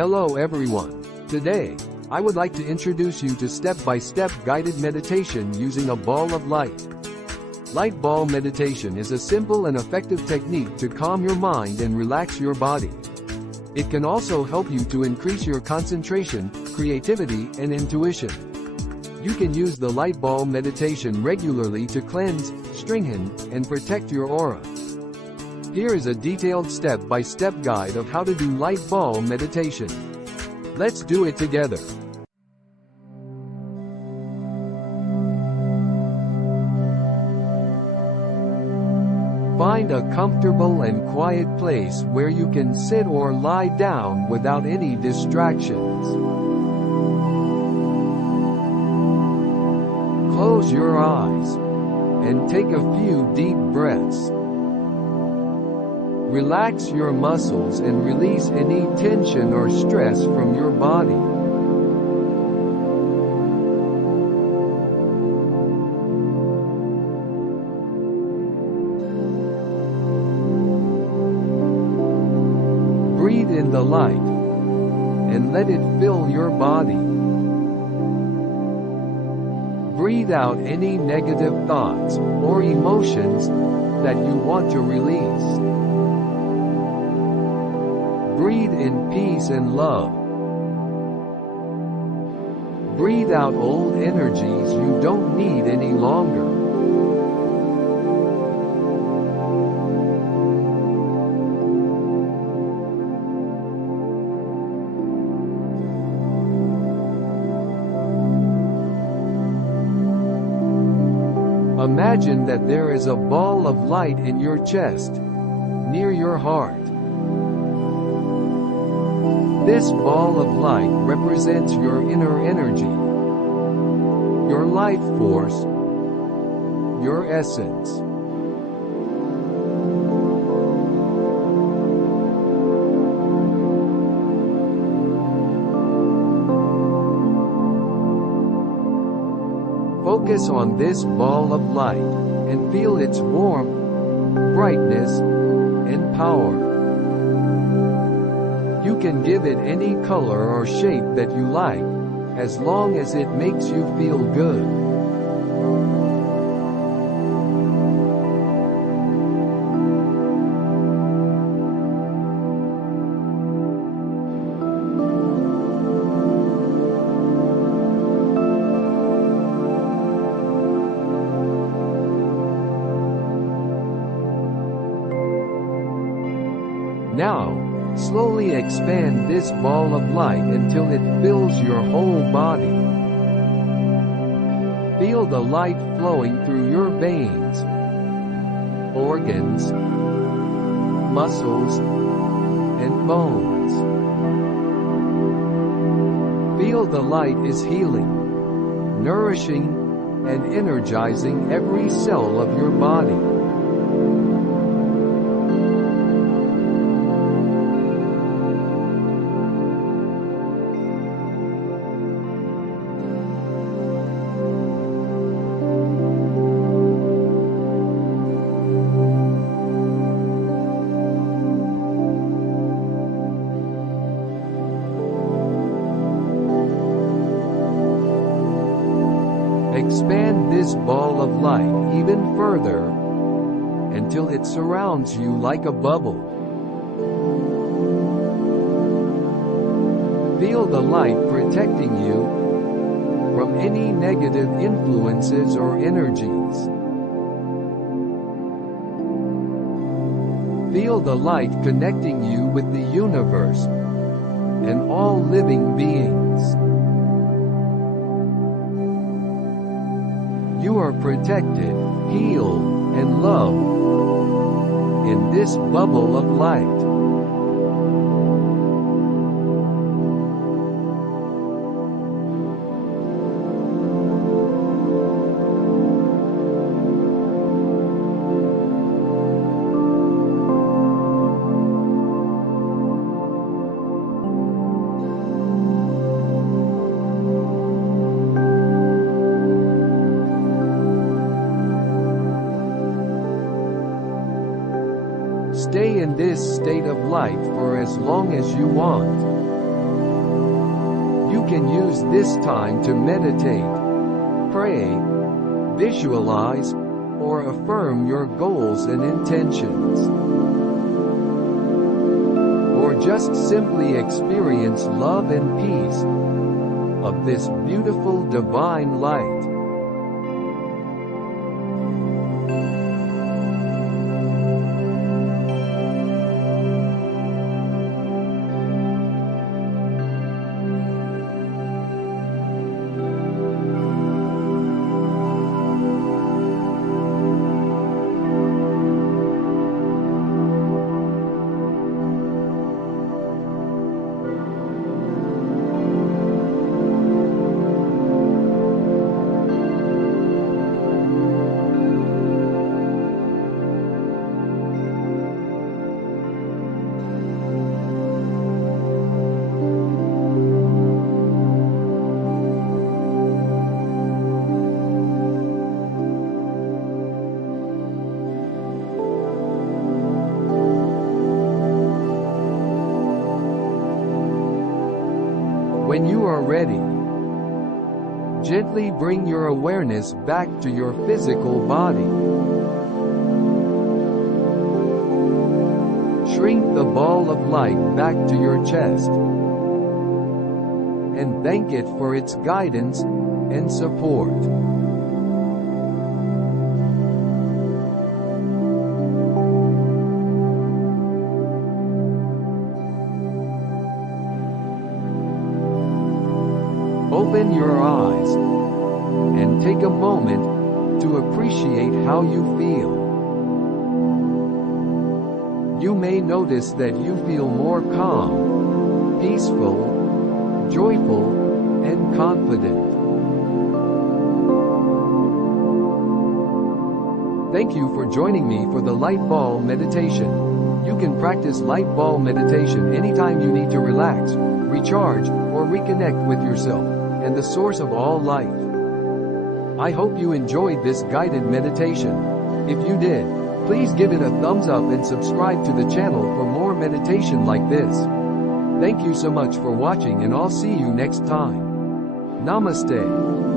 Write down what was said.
Hello everyone. Today, I would like to introduce you to step-by-step guided meditation using a ball of light. Light ball meditation is a simple and effective technique to calm your mind and relax your body. It can also help you to increase your concentration, creativity, and intuition. You can use the light ball meditation regularly to cleanse, strengthen, and protect your aura. Here is a detailed step-by-step guide of how to do light ball meditation. Let's do it together. Find a comfortable and quiet place where you can sit or lie down without any distractions. Close your eyes and take a few deep breaths. Relax your muscles and release any tension or stress from your body. Breathe in the light and let it fill your body. Breathe out any negative thoughts or emotions that you want to release. Breathe in peace and love. Breathe out old energies you don't need any longer. Imagine that there is a ball of light in your chest, near your heart. This ball of light represents your inner energy, your life force, your essence. Focus on this ball of light and feel its warmth, brightness, and power. You can give it any color or shape that you like, as long as it makes you feel good. Now, slowly expand this ball of light until it fills your whole body. Feel the light flowing through your veins, organs, muscles, and bones. Feel the light is healing, nourishing, and energizing every cell of your body. Expand this ball of light even further until it surrounds you like a bubble. Feel the light protecting you from any negative influences or energies. Feel the light connecting you with the universe and all living beings. You are protected, healed, and loved in this bubble of light. Stay in this state of light for as long as you want. can use this time to meditate, pray, visualize, or affirm your goals and intentions. Or just simply experience love and peace of this beautiful divine light. When you are ready, gently bring your awareness back to your physical body. Shrink the ball of light back to your chest and thank it for its guidance and support. Open your eyes and take a moment to appreciate how you feel. You may notice that you feel more calm, peaceful, joyful, and confident. Thank you for joining me for the light ball meditation. You can practice light ball meditation anytime you need to relax, recharge, or reconnect with yourself and the source of all life. I hope you enjoyed this guided meditation. If you did, please give it a thumbs up and subscribe to the channel for more meditation like this. Thank you so much for watching, and I'll see you next time. Namaste.